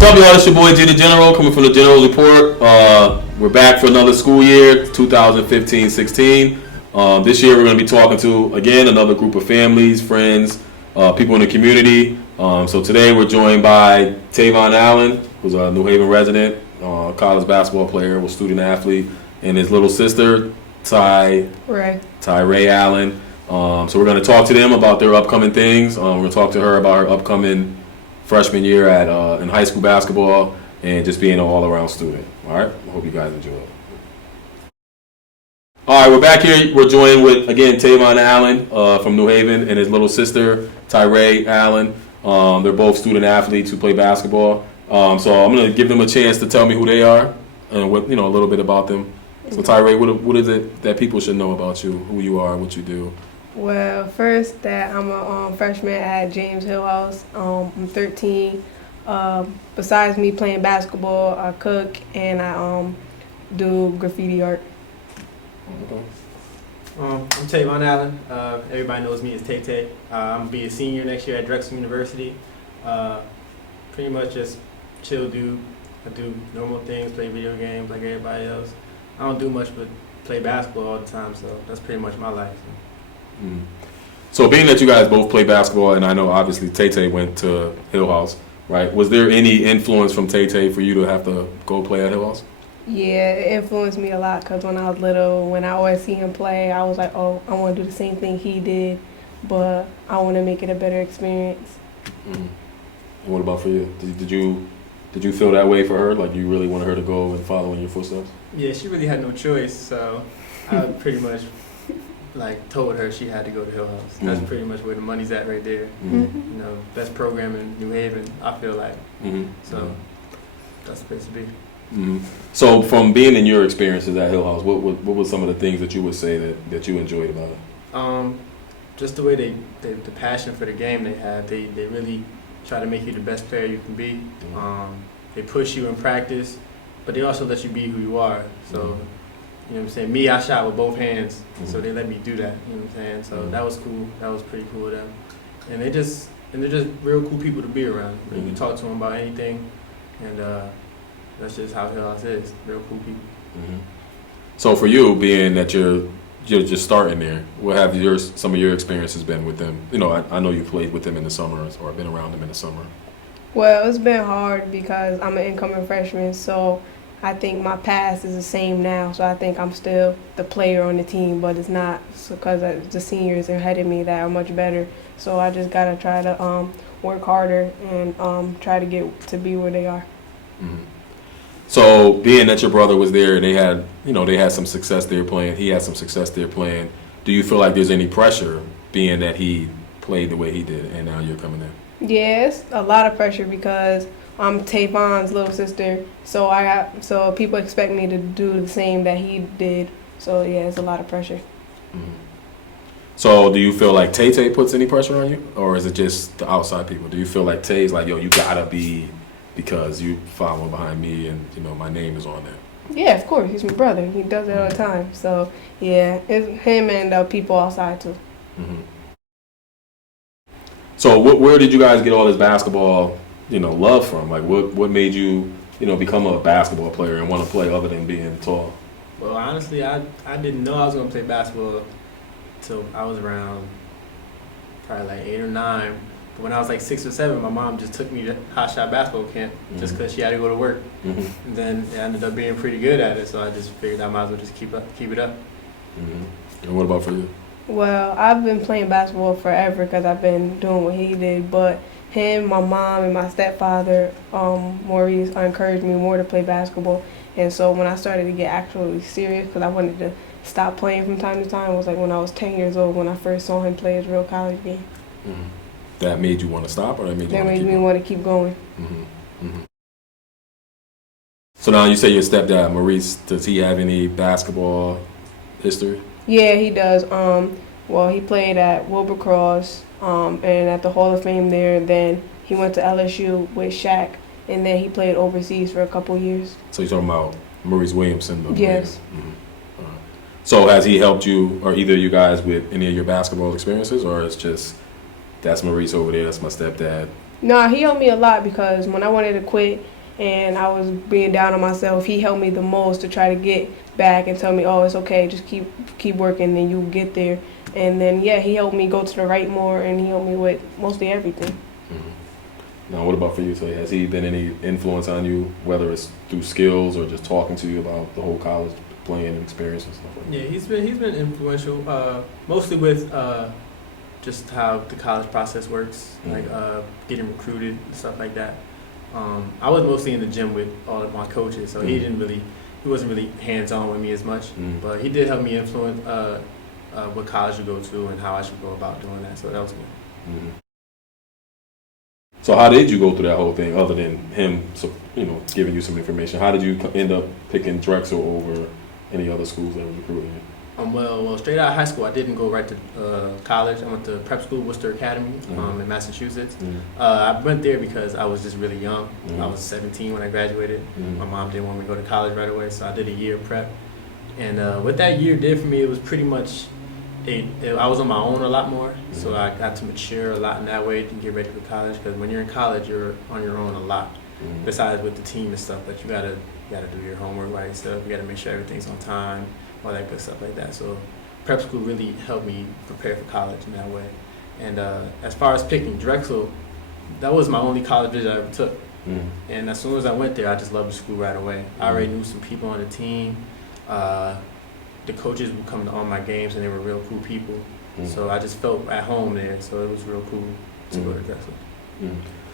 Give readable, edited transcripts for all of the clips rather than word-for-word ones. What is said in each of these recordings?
What's up, y'all? It's your boy G the General coming from the General Report. We're back for another school year, 2015-16. This year we're going to be talking to, again, another group of families, friends, people in the community. So today we're joined by Tavon Allen, who's a New Haven resident, college basketball player, student athlete, and his little sister, Tyree Allen. So we're going to talk to them about their upcoming things. We're going to talk to her about her upcoming freshman year at in high school basketball and just being an all-around student. All right? I hope you guys enjoy it. All right, we're back here. We're joined with, again, Tavon Allen from New Haven and his little sister, Tyree Allen. They're both student athletes who play basketball. So I'm going to give them a chance to tell me who they are and what, a little bit about them. So Tyree, what is it that people should know about you, who you are, what you do? Well, first, that I'm a freshman at James Hill House. I'm 13. Besides me playing basketball, I cook and I do graffiti art. Okay. I'm Tavon Allen. Everybody knows me as Tay Tay. I'm going to be a senior next year at Drexel University. Pretty much just chill dude. I do normal things, play video games like everybody else. I don't do much but play basketball all the time, so that's pretty much my life. So being that you guys both play basketball, and I know obviously Tay Tay went to Hill House, right? Was there any influence from Tay Tay for you to have to go play at Hill House? Yeah, it influenced me a lot because when I was little, when I always see him play, I was like, oh, I want to do the same thing he did, but I want to make it a better experience. And what about for you? Did you feel that way for her? Like you really wanted her to go and follow in your footsteps? Yeah, she really had no choice, so I pretty much told her she had to go to Hill House. That's pretty much where the money's at right there. Best program in New Haven, I feel like. So that's the place to be. So from being in your experiences at Hill House, what were some of the things that you would say that you enjoyed about it? Just the way the passion for the game they have. They really try to make you the best player you can be. They push you in practice, but they also let you be who you are. So, you know what I'm saying? Me, I shot with both hands, so they let me do that. You know what I'm saying? So that was cool. That was pretty cool of them. And they're just real cool people to be around. You can talk to them about anything, and that's just how Hill House is. Real cool people. So for you, being that you're just starting there, what have some of your experiences been with them? I know you played with them in the summer or been around them in the summer. Well, it's been hard because I'm an incoming freshman, so I think my past is the same now. So I think I'm still the player on the team, but it's not because the seniors are ahead of me that are much better. So I just gotta try to work harder and try to get to be where they are. So being that your brother was there and they had some success there playing, he had some success there playing, do you feel like there's any pressure being that he played the way he did and now you're coming in? Yeah, it's a lot of pressure because I'm Tavon's little sister, so people expect me to do the same that he did. So yeah, it's a lot of pressure. So do you feel like Tay Tay puts any pressure on you, or is it just the outside people? Do you feel like Tay's like, yo, you gotta be because you following behind me and my name is on there? Yeah, of course, he's my brother. He does it all the time. So yeah, it's him and the people outside too. So where did you guys get all this basketball, love from? Like what made you, become a basketball player and want to play other than being tall? Well, honestly, I didn't know I was going to play basketball until I was around probably like 8 or 9. But when I was like 6 or 7, my mom just took me to hot shot basketball camp just because she had to go to work. And then I ended up being pretty good at it, so I just figured I might as well just keep it up. And what about for you? Well, I've been playing basketball forever because I've been doing what he did. But him, my mom, and my stepfather, Maurice, encouraged me more to play basketball. And so when I started to get actually serious, because I wanted to stop playing from time to time, was like when I was 10 years old when I first saw him play his real college game. That made you want to stop, or that made me want to keep going. So now you say your stepdad, Maurice, does he have any basketball history? Yeah, he does. Well, he played at Wilbercross and at the Hall of Fame there. Then he went to LSU with Shaq, and then he played overseas for a couple years. So you're talking about Maurice Williamson? Yes. So has he helped you, or either of you guys, with any of your basketball experiences, or it's just that's Maurice over there, that's my stepdad, No, he helped me a lot because when I wanted to quit and I was being down on myself, he helped me the most to try to get back and tell me, oh, it's okay, just keep working and you'll get there. And then, yeah, he helped me go to the right more, and he helped me with mostly everything. Now, what about for you? So, has he been any influence on you, whether it's through skills or just talking to you about the whole college playing experience and stuff like that? Yeah, he's been influential, mostly with just how the college process works, like getting recruited and stuff like that. I was mostly in the gym with all of my coaches, so he wasn't really hands on with me as much, but he did help me influence what college to go to and how I should go about doing that. So that was good. So how did you go through that whole thing, other than him, giving you some information? How did you end up picking Drexel over any other schools that were recruiting you? Well, straight out of high school, I didn't go right to college. I went to prep school, Worcester Academy, in Massachusetts. I went there because I was just really young. I was 17 when I graduated. My mom didn't want me to go to college right away, so I did a year of prep. And what that year did for me, it was pretty much, I was on my own a lot more, so I got to mature a lot in that way to get ready for college. Because when you're in college, you're on your own a lot, besides with the team and stuff. But you gotta do your homework by yourself. You gotta make sure everything's on time, all that good stuff like that. So prep school really helped me prepare for college in that way. And as far as picking Drexel, that was my only college visit I ever took. And as soon as I went there, I just loved the school right away. I already knew some people on the team. The coaches would come to all my games, and they were real cool people. So I just felt at home there. So it was real cool to go to Drexel.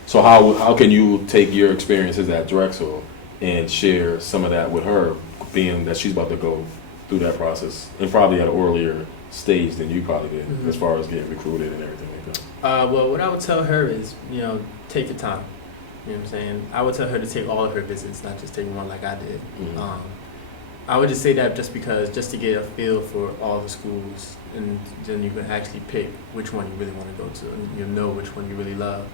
So how can you take your experiences at Drexel and share some of that with her, being that she's about to go through that process, and probably at an earlier stage than you probably did, as far as getting recruited and everything like that? Well, what I would tell her is, take your time. You know what I'm saying? I would tell her to take all of her visits, not just take one like I did. I would just say that just to get a feel for all the schools, and then you can actually pick which one you really want to go to, and you'll know which one you really love.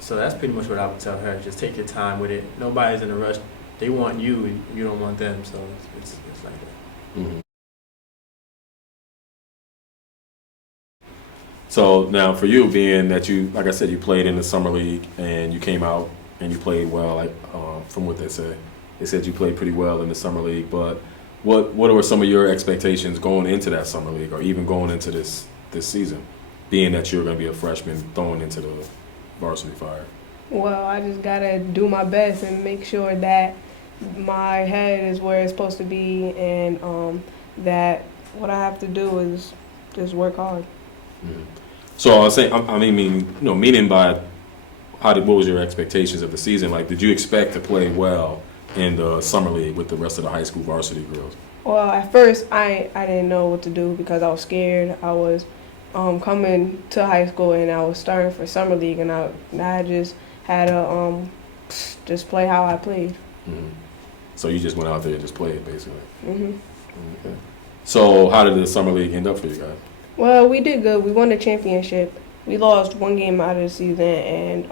So that's pretty much what I would tell her. Just take your time with it. Nobody's in a rush. They want you, you don't want them, so it's like that. So now for you, being that you, like I said, you played in the summer league and you came out and you played well, like from what they said you played pretty well in the summer league, but what were some of your expectations going into that summer league, or even going into this season, being that you're going to be a freshman throwing into the varsity fire? Well, I just gotta do my best and make sure that my head is where it's supposed to be, and that what I have to do is just work hard. So I was saying, meaning by what was your expectations of the season? Like, did you expect to play well in the summer league with the rest of the high school varsity girls? Well, at first I didn't know what to do because I was scared. I was coming to high school and I was starting for summer league, and I just had to just play how I played. So you just went out there and just played, basically. Okay. So how did the summer league end up for you guys? Well, we did good. We won the championship. We lost one game out of the season, and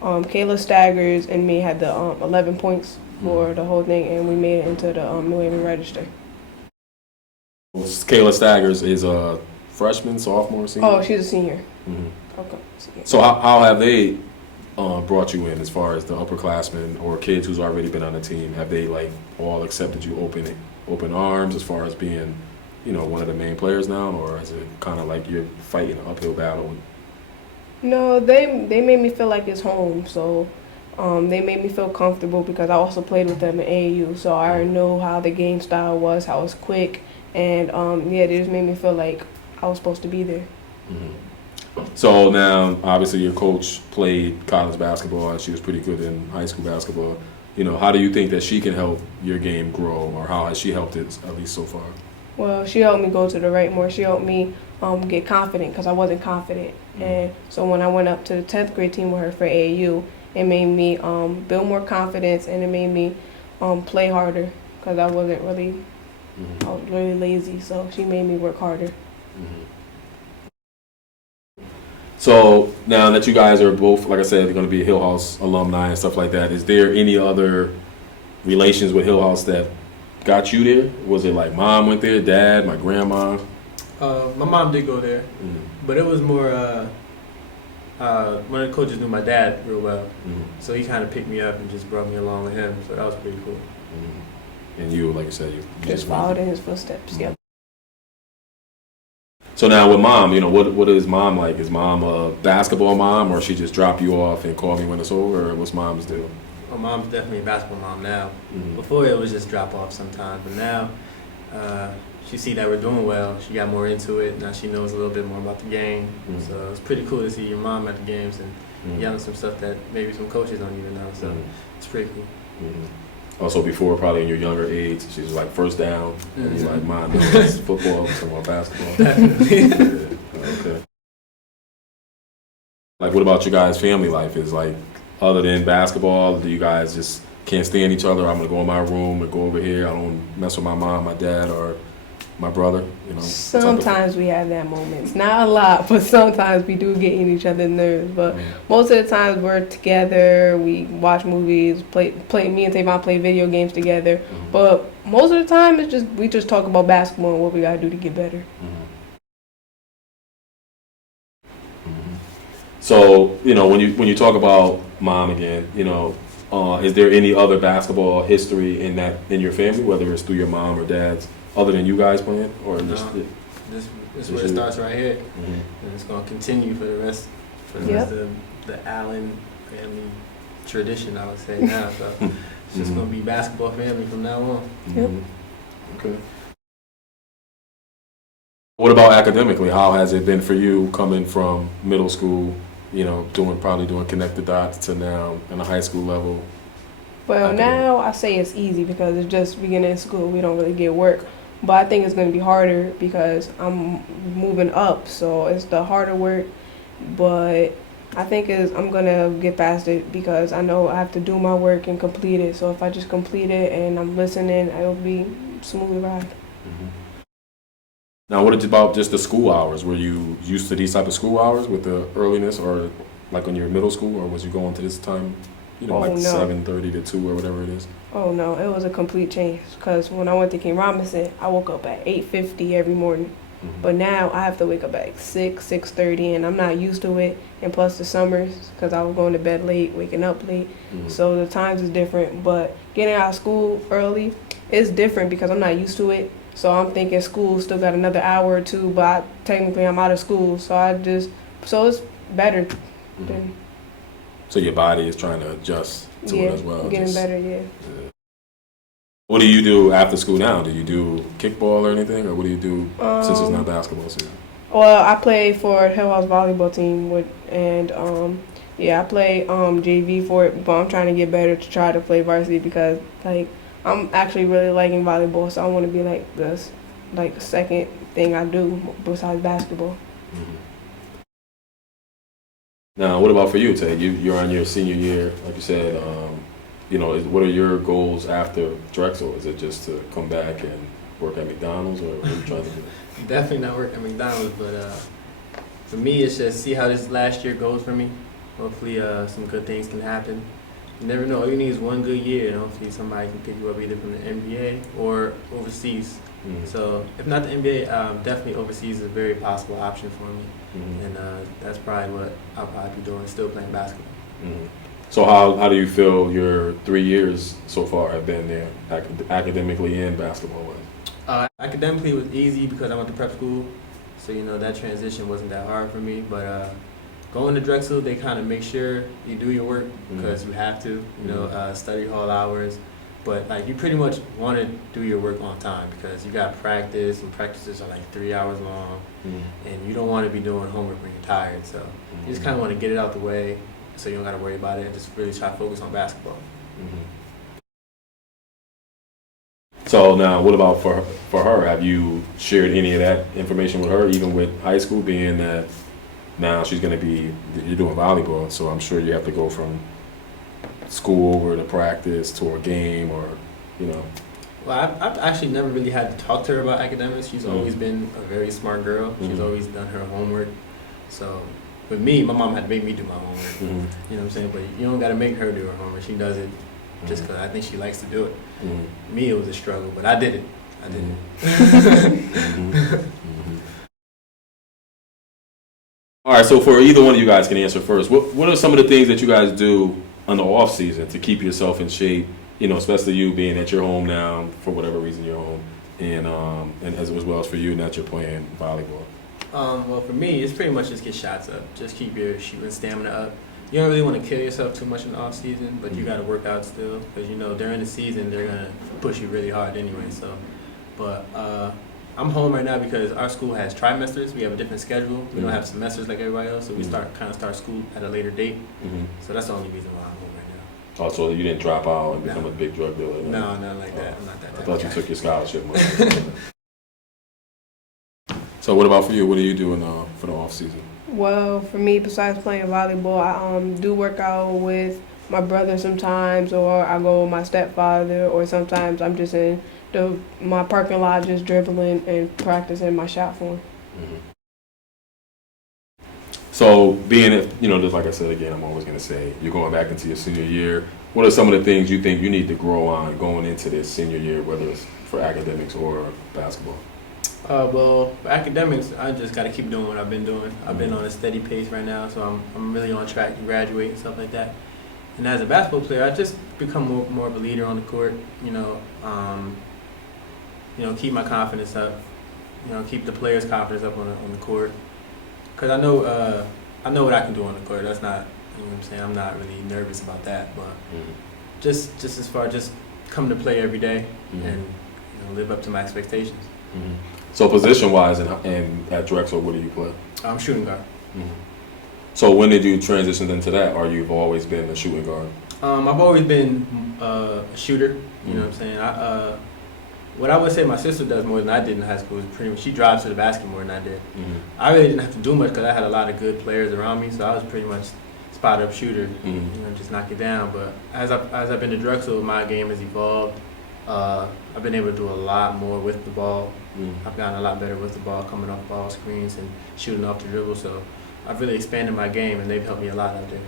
Kayla Staggers and me had the 11 points for the whole thing, and we made it into the New Haven Register. Kayla Staggers is a freshman, sophomore, senior? Oh, she's a senior. Okay. Senior. So how have they brought you in as far as the upperclassmen or kids who's already been on the team? Have they all accepted you open arms as far as being one of the main players now, or is it kind of like you're fighting an uphill battle? No, they made me feel like it's home. So they made me feel comfortable because I also played with them in AAU. So I already know how the game style was, how it's quick, and they just made me feel like I was supposed to be there. So now, obviously, your coach played college basketball, and she was pretty good in high school basketball. How do you think that she can help your game grow, or how has she helped it, at least so far? Well, she helped me go to the right more. She helped me get confident because I wasn't confident. And so when I went up to the 10th grade team with her for AAU, it made me build more confidence, and it made me play harder because I was really lazy. So she made me work harder. So now that you guys are both, like I said, going to be Hill House alumni and stuff like that, is there any other relations with Hill House that got you there? Was it like mom went there, dad, my grandma? My mom did go there, but it was more One of the coaches knew my dad real well, Mm-hmm. so he kind of picked me up and just brought me along with him. So that was pretty cool. Mm-hmm. And you, like you said, you Just followed in his footsteps. Yep. So now with mom, what is mom like? Is mom a basketball mom, or she just drop you off and call me when it's over, or what's mom's do? My mom's definitely a basketball mom now. Mm-hmm. Before it was just drop off sometimes, but now she see that we're doing well. She got more into it. Now she knows a little bit more about the game. Mm-hmm. So it's pretty cool to see your mom at the games and Mm-hmm. yelling some stuff that maybe some coaches don't even know. So Mm-hmm. it's pretty cool. Mm-hmm. Also, before probably in your younger age, she was like first down, and you're like, "Mom, no, it's football, some more basketball." Yeah. Okay. Like, what about your guys' family life? Is like, other than basketball, do you guys just can't stand each other? I'm gonna go in my room and go over here. I don't mess with my mom, my dad, or my brother. Sometimes we have that moments. Not a lot, but sometimes we do get in each other's nerves. But most of the times we're together. We watch movies, play. Me and Tavon play video games together. Mm-hmm. But most of the time, we just talk about basketball and what we gotta do to get better. Mm-hmm. Mm-hmm. So when you talk about mom again, is there any other basketball history in your family, whether it's through your mom or dad's, other than you guys playing, or No. just? This is where it starts right here, Mm-hmm. and it's gonna continue for the rest of the Allen family tradition. I would say now. So it's just gonna be basketball family from now on. Yep. Okay. What about academically? How has it been for you coming from middle school, doing connect the dots to now in the high school level? Well, now I say it's easy because it's just beginning of school. We don't really get work. But I think it's going to be harder because I'm moving up. So it's the harder work. But I think I'm going to get past it because I know I have to do my work and complete it. So if I just complete it and I'm listening, it'll be smooth ride. Mm-hmm. Now, what about just the school hours? Were you used to these type of school hours with the earliness, or like when you were middle school, or was you going to this time, like 7:30 to 2 or whatever it is? Oh no, it was a complete change because when I went to King Robinson, I woke up at 8:50 every morning. Mm-hmm. But now I have to wake up at 6:30, and I'm not used to it. And plus the summers, because I was going to bed late, waking up late. Mm-hmm. So the times is different. But getting out of school early is different because I'm not used to it. So I'm thinking school still got another hour or two, but technically I'm out of school. So it's better. Mm-hmm. Than, So your body is trying to adjust to it as well. Getting better, yeah. What do you do after school now? Do you do kickball or anything, or what do you do since it's not basketball season? Well, I play for Hill House volleyball team I play JV for it, but I'm trying to get better to try to play varsity because I'm actually really liking volleyball, so I want to be like this, second thing I do besides basketball. Mm-hmm. Now, what about for you, Tay? You're on your senior year, like you said. What are your goals after Drexel? Is it just to come back and work at McDonald's, or what are you trying to do? Definitely not work at McDonald's, but for me, it's just see how this last year goes for me. Hopefully, some good things can happen. You never know. All you need is one good year, and hopefully somebody can pick you up either from the NBA or overseas. Mm-hmm. So if not the NBA, definitely overseas is a very possible option for me. Mm-hmm. And that's probably what I'll probably be doing, still playing basketball. Mm-hmm. So how do you feel your 3 years so far have been there, academically and basketball-wise? Academically, it was easy because I went to prep school, so that transition wasn't that hard for me. But going to Drexel, they kind of make sure you do your work because you have to, study hall hours. But you pretty much want to do your work on time because you got practice, and practices are 3 hours long, and you don't want to be doing homework when you're tired. So you just kind of want to get it out the way, so you don't got to worry about it, and just really try to focus on basketball. Mm-hmm. So now, what about for her? Have you shared any of that information with her, even with high school, being that now she's going to be, you're doing volleyball, so I'm sure you have to go from school over to practice to a game, or Well, I've actually never really had to talk to her about academics. She's always been a very smart girl. She's always done her homework. So with me, my mom had to make me do my homework. You know what I'm saying? But you don't got to make her do her homework. She does it just because I think she likes to do it. Me, it was a struggle, but I did it. I did it. All right, so for either one of you guys can answer first. What are some of the things that you guys do on the off season to keep yourself in shape? You know, especially you being at your home now for whatever reason you're home, and as well as for you that you're playing volleyball. Well, for me, it's pretty much just get shots up. Just keep your shooting stamina up. You don't really want to kill yourself too much in the off season, but you got to work out still because during the season they're gonna push you really hard anyway. So, but I'm home right now because our school has trimesters. We have a different schedule. We don't have semesters like everybody else, so we start school at a later date. So that's the only reason why I'm home right now. Oh, so you didn't drop out and become a big drug dealer? No, nothing like that. I'm not that type I thought of you guy. took your scholarship money. So what about for you? What are you doing for the off season? Well, for me, besides playing volleyball, I do work out with my brother sometimes, or I go with my stepfather, or sometimes I'm just in my parking lot just dribbling and practicing my shot form. So being, just like I said again, I'm always going to say, you're going back into your senior year. What are some of the things you think you need to grow on going into this senior year, whether it's for academics or basketball? Well, for academics, I just got to keep doing what I've been doing. I've been on a steady pace right now, so I'm really on track to graduate and stuff like that. And as a basketball player, I just become more of a leader on the court. Keep my confidence up. Keep the players' confidence up on the court. Because I know what I can do on the court. That's not, what I'm saying. I'm not really nervous about that, but just as far just come to play every day and live up to my expectations. So position-wise and at Drexel, what do you play? I'm shooting guard. So when did you transition into that, or you've always been a shooting guard? I've always been a shooter. You know what I'm saying? What I would say my sister does more than I did in high school is pretty much she drives to the basket more than I did. I really didn't have to do much because I had a lot of good players around me, so I was pretty much spot-up shooter. Just knock it down. But as I've been to Drexel, my game has evolved. I've been able to do a lot more with the ball. I've gotten a lot better with the ball, coming off ball screens and shooting off the dribble. So I've really expanded my game, and they've helped me a lot out there.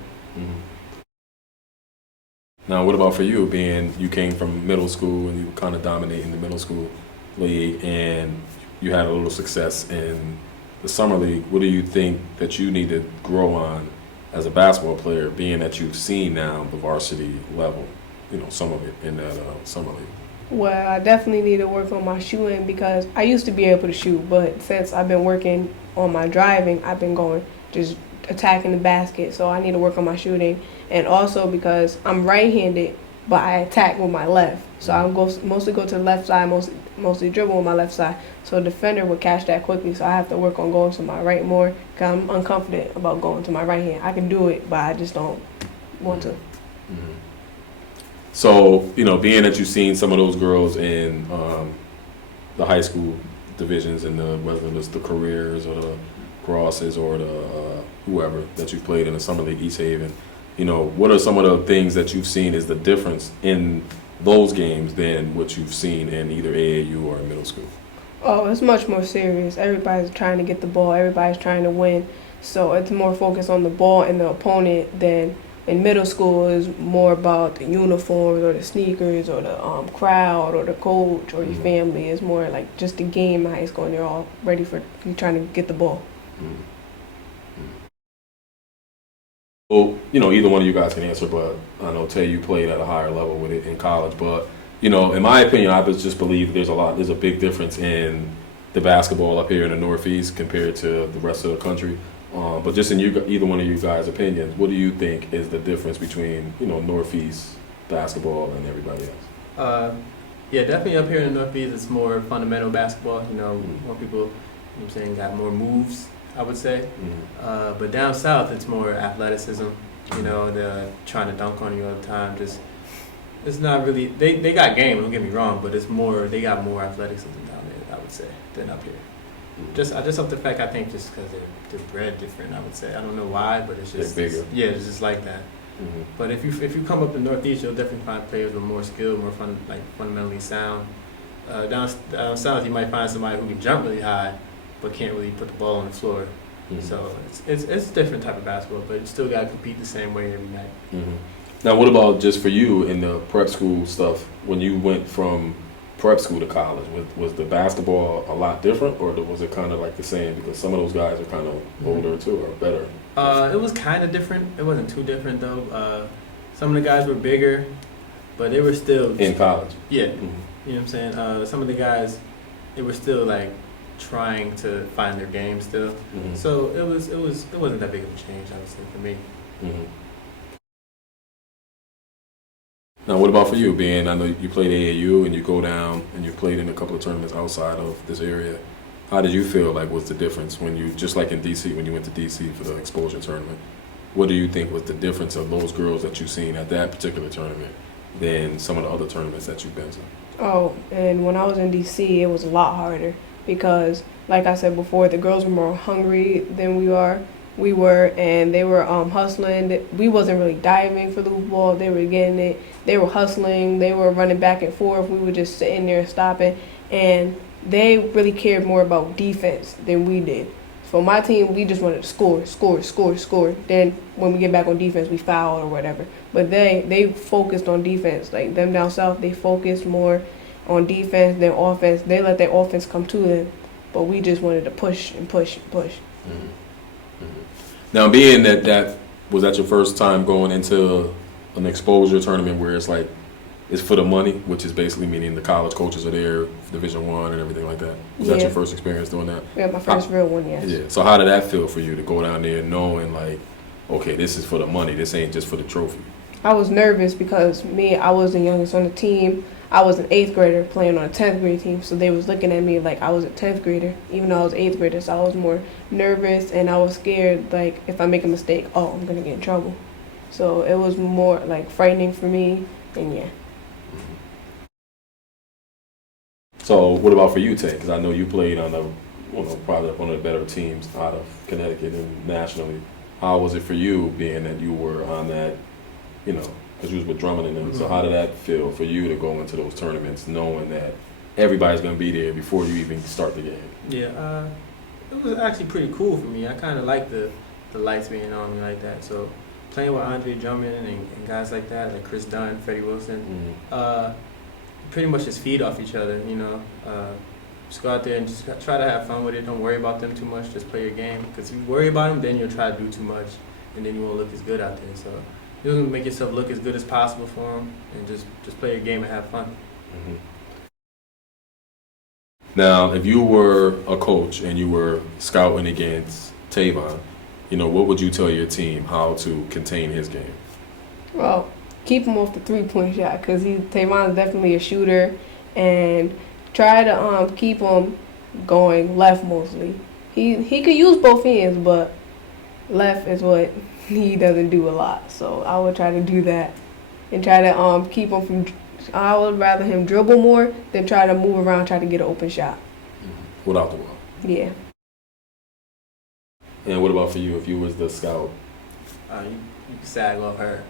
Now, what about for you, being you came from middle school and you were kind of dominating the middle school league, and you had a little success in the summer league? What do you think that you need to grow on as a basketball player, being that you've seen now the varsity level, some of it in that summer league? Well, I definitely need to work on my shooting because I used to be able to shoot, but since I've been working on my driving, I've been going just attacking the basket. So I need to work on my shooting, and also because I'm right-handed, but I attack with my left. So I mostly go to the left side, mostly dribble with my left side. So a defender would catch that quickly. So I have to work on going to my right more because I'm unconfident about going to my right hand. I can do it, but I just don't want to. So, being that you've seen some of those girls in the high school divisions and whether it's the careers or the crosses or the whoever that you've played in the summer league, East Haven, what are some of the things that you've seen is the difference in those games than what you've seen in either AAU or middle school? Oh, it's much more serious. Everybody's trying to get the ball. Everybody's trying to win. So it's more focused on the ball and the opponent than in middle school is more about the uniforms or the sneakers or the crowd or the coach or your family. It's more like just the game in high school, and they're all ready for you trying to get the ball. Well, either one of you guys can answer, but I know, Tay, you played at a higher level with it in college. But, in my opinion, I just believe there's a big difference in the basketball up here in the Northeast compared to the rest of the country. But just in either one of you guys' opinions, what do you think is the difference between, Northeast basketball and everybody else? Yeah, definitely up here in the Northeast, it's more fundamental basketball. More people, got more moves, I would say. But down south, it's more athleticism. They're trying to dunk on you all the time. It's not really. They got game. Don't get me wrong, but it's more. They got more athleticism down there, I would say, than up here. I just love the fact I think just because they're bred different. I would say I don't know why, but it's just bigger. It's just like that. But if you come up in the Northeast, you'll definitely find players with more skill, more fundamentally sound. Down south, you might find somebody who can jump really high, but can't really put the ball on the floor. So it's a different type of basketball, but you still got to compete the same way every night. Now, what about just for you in the prep school stuff? When you went from prep school to college, was the basketball a lot different, or was it kind of like the same? Because some of those guys are kind of older too, or better. It was kind of different. It wasn't too different though. Some of the guys were bigger, but they were still In college. Yeah, Mm-hmm. you know what I'm saying. Some of the guys, they were still like trying to find their game still. Mm-hmm. So it wasn't that big of a change, I would say, for me. Mm-hmm. Now, what about for you? Being, I know you played AAU and you go down and you played in a couple of tournaments outside of this area. How did you feel? Like, what's the difference when you, just like in DC, when you went to DC for the exposure tournament? What do you think was the difference of those girls that you've seen at that particular tournament than some of the other tournaments that you've been to? Oh, and when I was in DC, it was a lot harder because, like I said before, the girls were more hungry than we were, and they were hustling. We wasn't really diving for the hoop ball. They were getting it. They were hustling. They were running back and forth. We were just sitting there stopping, and they really cared more about defense than we did. For my team, we just wanted to score. Then when we get back on defense, we foul or whatever. But they focused on defense. Like them down south, they focused more on defense than offense. They let their offense come to them, but we just wanted to push and push and push. Mm-hmm. Now, being that was that your first time going into an exposure tournament where it's like it's for the money, which is basically meaning the college coaches are there, Division I and everything like that. Was that your first experience doing that? Yeah, my first real one, yes. Yeah. So how did that feel for you to go down there knowing like, okay, this is for the money, this ain't just for the trophy? I was nervous because I was the youngest on the team. I was an 8th grader playing on a 10th grade team, so they was looking at me like I was a 10th grader, even though I was 8th grader. So I was more nervous and I was scared, like if I make a mistake, I'm gonna get in trouble. So it was more like frightening for me, and yeah. So what about for you, Tay? Because I know you played on probably one of the better teams out of Connecticut and nationally. How was it for you being that you were on that, because you was with Drummond and them. Mm-hmm. So how did that feel for you to go into those tournaments knowing that everybody's going to be there before you even start the game? Yeah, it was actually pretty cool for me. I kind of like the lights being on me like that. So playing with Andre Drummond and guys like that, like Chris Dunn, Freddie Wilson, pretty much just feed off each other, just go out there and just try to have fun with it. Don't worry about them too much. Just play your game. Because if you worry about them, then you'll try to do too much, and then you won't look as good out there. So you want to make yourself look as good as possible for them, and just play your game and have fun. Mm-hmm. Now, if you were a coach and you were scouting against Tavon, what would you tell your team how to contain his game? Well, keep him off the three-point shot because Tavon's definitely a shooter, and try to keep him going left mostly. He could use both hands, but left is what he doesn't do a lot. So I would try to do that and try to keep him from. I would rather him dribble more than try to move around, try to get an open shot. Without the ball. Yeah. And what about for you? If you was the scout, you can sag off her.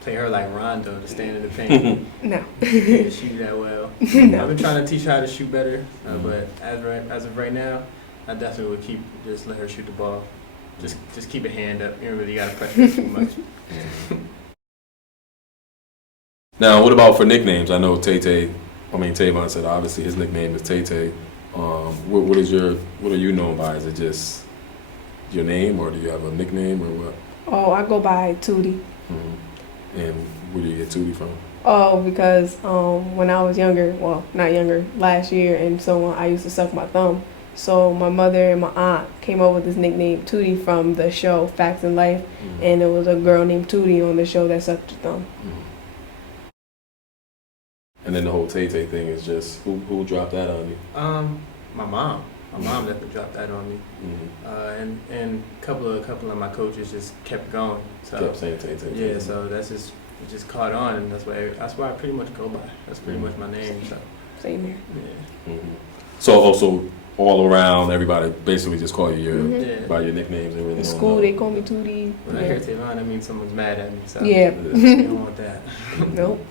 Play her like Rondo to stand in the paint. No. Can't shoot that well. No. I've been trying to teach her how to shoot better, but as of right now, I definitely would just let her shoot the ball. Just keep a hand up. You don't really got to pressure her too much. Now, what about for nicknames? I know Tavon said obviously his nickname is Tay. What are you known by? Is it just your name, or do you have a nickname, or what? Oh, I go by Tootie. Mm-hmm. And where do you get Tootie from? Oh, because when I was younger, well, not younger, last year and so on, I used to suck my thumb. So my mother and my aunt came up with this nickname Tootie from the show Facts in Life, and it was a girl named Tootie on the show that sucked her thumb. And then the whole Tay thing is just who dropped that on you? My mom. My mom definitely dropped that on me. And a couple of my coaches just kept going. So kept saying Tay. Yeah, so it just caught on, and that's why I pretty much go by. That's pretty much my name. So same here. Yeah. So also all around, everybody basically just call you by your nicknames and everything. In school, they call me Tootie. When I hear Tavon, that means someone's mad at me. So yeah. you don't want that. Nope.